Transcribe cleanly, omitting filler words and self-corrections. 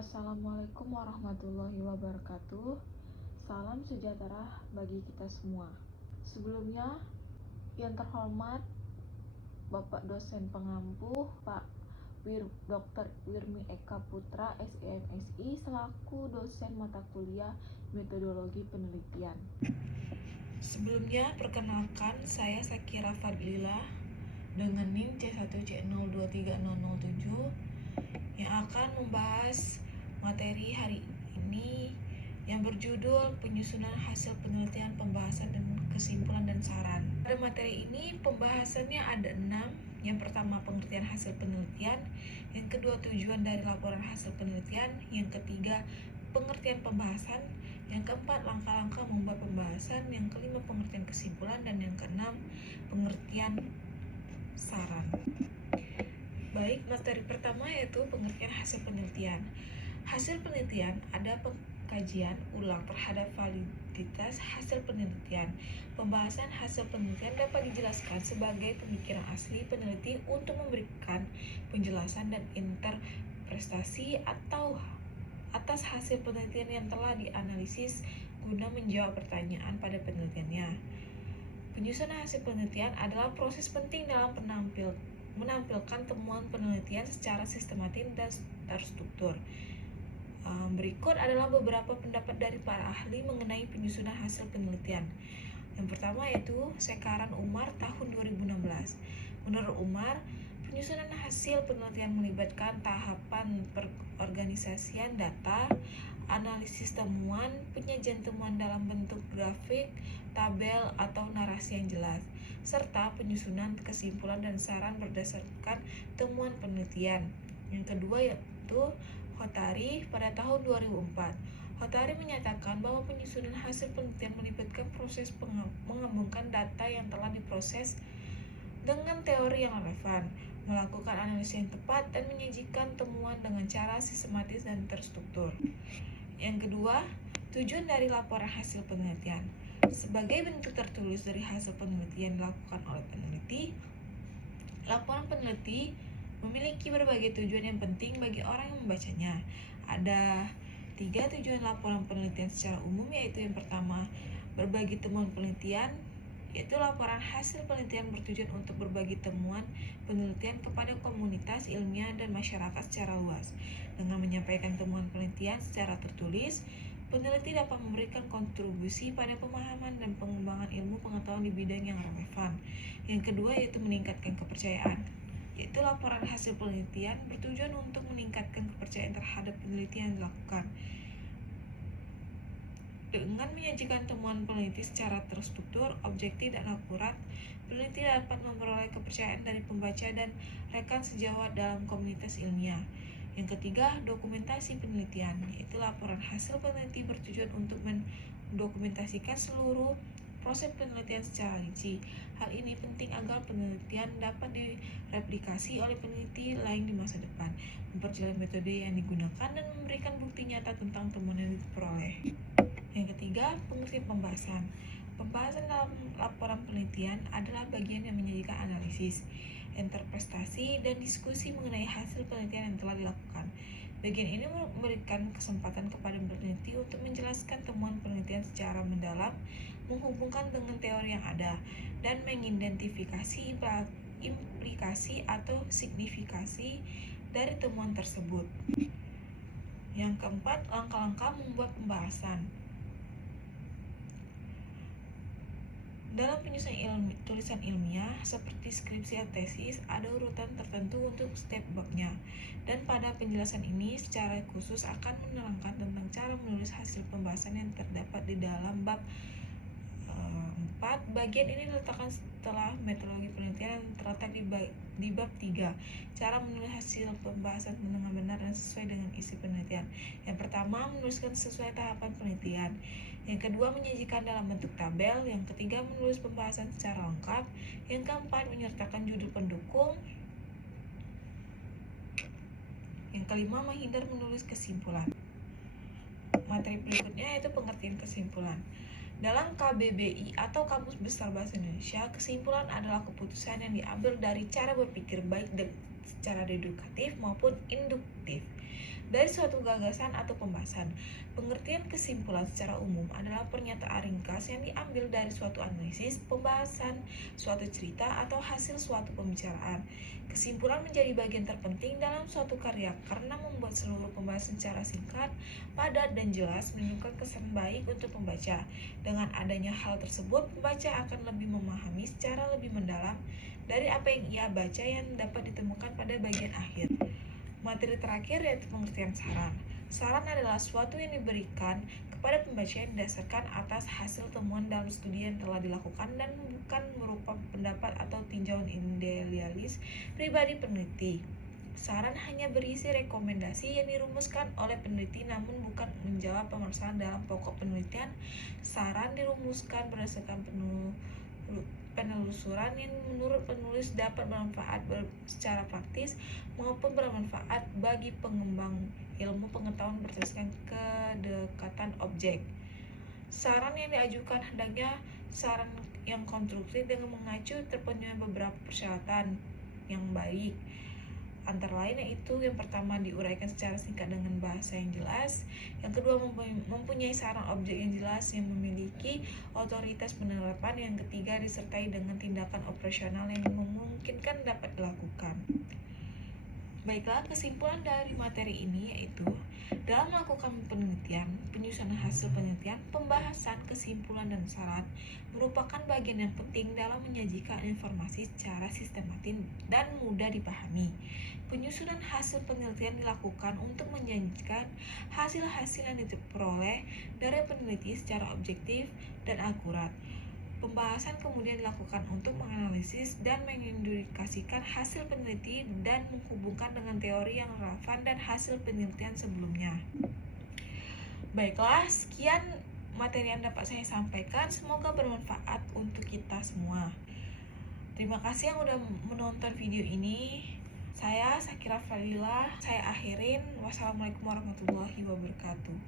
Assalamualaikum warahmatullahi wabarakatuh. Salam sejahtera bagi kita semua. Sebelumnya, yang terhormat Bapak dosen pengampu Pak Dr. Wirmi Eka Putra SEMSI selaku dosen mata kuliah metodologi penelitian. Sebelumnya, perkenalkan saya Sakira Fadlila dengan NIM C1C023007 yang akan membahas materi hari ini yang berjudul penyusunan hasil penelitian, pembahasan dan kesimpulan dan saran. Pada materi ini pembahasannya ada 6. Yang pertama pengertian hasil penelitian, yang kedua tujuan dari laporan hasil penelitian, yang ketiga pengertian pembahasan, yang keempat langkah-langkah membuat pembahasan, yang kelima pengertian kesimpulan, dan yang keenam pengertian saran. Baik, materi pertama yaitu pengertian hasil penelitian. Hasil penelitian ada pengkajian ulang terhadap validitas hasil penelitian. Pembahasan hasil penelitian dapat dijelaskan sebagai pemikiran asli peneliti untuk memberikan penjelasan dan interpretasi atau atas hasil penelitian yang telah dianalisis guna menjawab pertanyaan pada penelitiannya. Penyusunan hasil penelitian adalah proses penting dalam menampilkan temuan penelitian secara sistematis dan terstruktur. Berikut adalah beberapa pendapat dari para ahli mengenai penyusunan hasil penelitian. Yang pertama yaitu Sekaran Umar tahun 2016. Menurut Umar, penyusunan hasil penelitian melibatkan tahapan perorganisasian data, analisis temuan, penyajian temuan dalam bentuk grafik, tabel, atau narasi yang jelas, serta penyusunan kesimpulan dan saran berdasarkan temuan penelitian. Yang kedua yaitu Hotari pada tahun 2004. Hotari menyatakan bahwa penyusunan hasil penelitian melibatkan proses mengembangkan data yang telah diproses dengan teori yang relevan, melakukan analisis yang tepat, dan menyajikan temuan dengan cara sistematis dan terstruktur. Yang kedua, tujuan dari laporan hasil penelitian. Sebagai bentuk tertulis dari hasil penelitian dilakukan oleh peneliti, laporan peneliti memiliki berbagai tujuan yang penting bagi orang yang membacanya. Ada 3 tujuan laporan penelitian secara umum, yaitu yang pertama, berbagi temuan penelitian, yaitu laporan hasil penelitian bertujuan untuk berbagi temuan penelitian kepada komunitas ilmiah dan masyarakat secara luas. Dengan menyampaikan temuan penelitian secara tertulis, peneliti dapat memberikan kontribusi pada pemahaman dan pengembangan ilmu pengetahuan di bidang yang relevan. Yang kedua yaitu meningkatkan kepercayaan, yaitu laporan hasil penelitian bertujuan untuk meningkatkan kepercayaan terhadap penelitian yang dilakukan. Dengan menyajikan temuan peneliti secara terstruktur, objektif, dan akurat, peneliti dapat memperoleh kepercayaan dari pembaca dan rekan sejawat dalam komunitas ilmiah. Yang ketiga, dokumentasi penelitian, yaitu laporan hasil peneliti bertujuan untuk mendokumentasikan seluruh proses penelitian secara rinci. Hal ini penting agar penelitian dapat direplikasi oleh peneliti lain di masa depan, memperjelas metode yang digunakan, dan memberikan bukti nyata tentang temuan yang diperoleh. Yang ketiga, pengertian pembahasan. Pembahasan dalam laporan penelitian adalah bagian yang menyajikan analisis, interpretasi, dan diskusi mengenai hasil penelitian yang telah dilakukan. Bagian ini memberikan kesempatan kepada peneliti untuk menjelaskan temuan penelitian secara mendalam, menghubungkan dengan teori yang ada, dan mengidentifikasi implikasi atau signifikasi dari temuan tersebut. Yang keempat, langkah-langkah membuat pembahasan. Dalam penyusunan tulisan ilmiah seperti skripsi atau tesis, ada urutan tertentu untuk setiap babnya, dan pada penjelasan ini secara khusus akan menerangkan tentang cara menulis hasil pembahasan yang terdapat di dalam bab 4. Bagian ini diletakkan setelah metodologi penelitian yang terletak di bab 3, cara menulis hasil pembahasan dengan benar dan sesuai dengan isi penelitian. Yang pertama, menuliskan sesuai tahapan penelitian. Yang kedua, menyajikan dalam bentuk tabel. Yang ketiga, menulis pembahasan secara lengkap. Yang keempat, menyertakan judul pendukung. Yang kelima, menghindar menulis kesimpulan. Materi berikutnya yaitu pengertian kesimpulan. Dalam KBBI atau Kamus Besar Bahasa Indonesia, kesimpulan adalah keputusan yang diambil dari cara berpikir baik secara deduktif maupun induktif. dari suatu gagasan atau pembahasan. Pengertian kesimpulan secara umum adalah pernyataan ringkas yang diambil dari suatu analisis, pembahasan, suatu cerita, atau hasil suatu pembicaraan. Kesimpulan menjadi bagian terpenting dalam suatu karya karena membuat seluruh pembahasan secara singkat, padat, dan jelas menunjukkan kesan baik untuk pembaca. Dengan adanya hal tersebut, pembaca akan lebih memahami secara lebih mendalam dari apa yang ia baca yang dapat ditemukan pada bagian akhir. Materi terakhir yaitu pengertian saran. Saran adalah sesuatu yang diberikan kepada pembaca yang didasarkan atas hasil temuan dalam studi yang telah dilakukan dan bukan berupa pendapat atau tinjauan idealis pribadi peneliti. Saran hanya berisi rekomendasi yang dirumuskan oleh peneliti namun bukan menjawab permasalahan dalam pokok penelitian. Saran dirumuskan berdasarkan penelusuran yang menurut penulis dapat bermanfaat secara praktis maupun bermanfaat bagi pengembang ilmu pengetahuan berdasarkan kedekatan objek. Saran yang diajukan hendaknya saran yang konstruktif dengan mengacu terpenuhi beberapa persyaratan yang baik. Antara lain yaitu yang pertama diuraikan secara singkat dengan bahasa yang jelas, yang kedua mempunyai saran objek yang jelas yang memiliki otoritas penerapan, yang ketiga disertai dengan tindakan operasional yang memungkinkan dapat dilakukan. Baiklah, kesimpulan dari materi ini yaitu dalam melakukan penelitian, penyusunan hasil penelitian, pembahasan, kesimpulan, dan saran merupakan bagian yang penting dalam menyajikan informasi secara sistematis dan mudah dipahami. Penyusunan hasil penelitian dilakukan untuk menjanjikan hasil-hasil yang diperoleh dari peneliti secara objektif dan akurat. Pembahasan kemudian dilakukan untuk menganalisis dan mengindikasikan hasil peneliti dan menghubungkan dengan teori yang relevan dan hasil penelitian sebelumnya. Baiklah, sekian materi yang dapat saya sampaikan. Semoga bermanfaat untuk kita semua. Terima kasih yang udah menonton video ini. Saya Sakira Fadila, saya akhirin. Wassalamualaikum warahmatullahi wabarakatuh.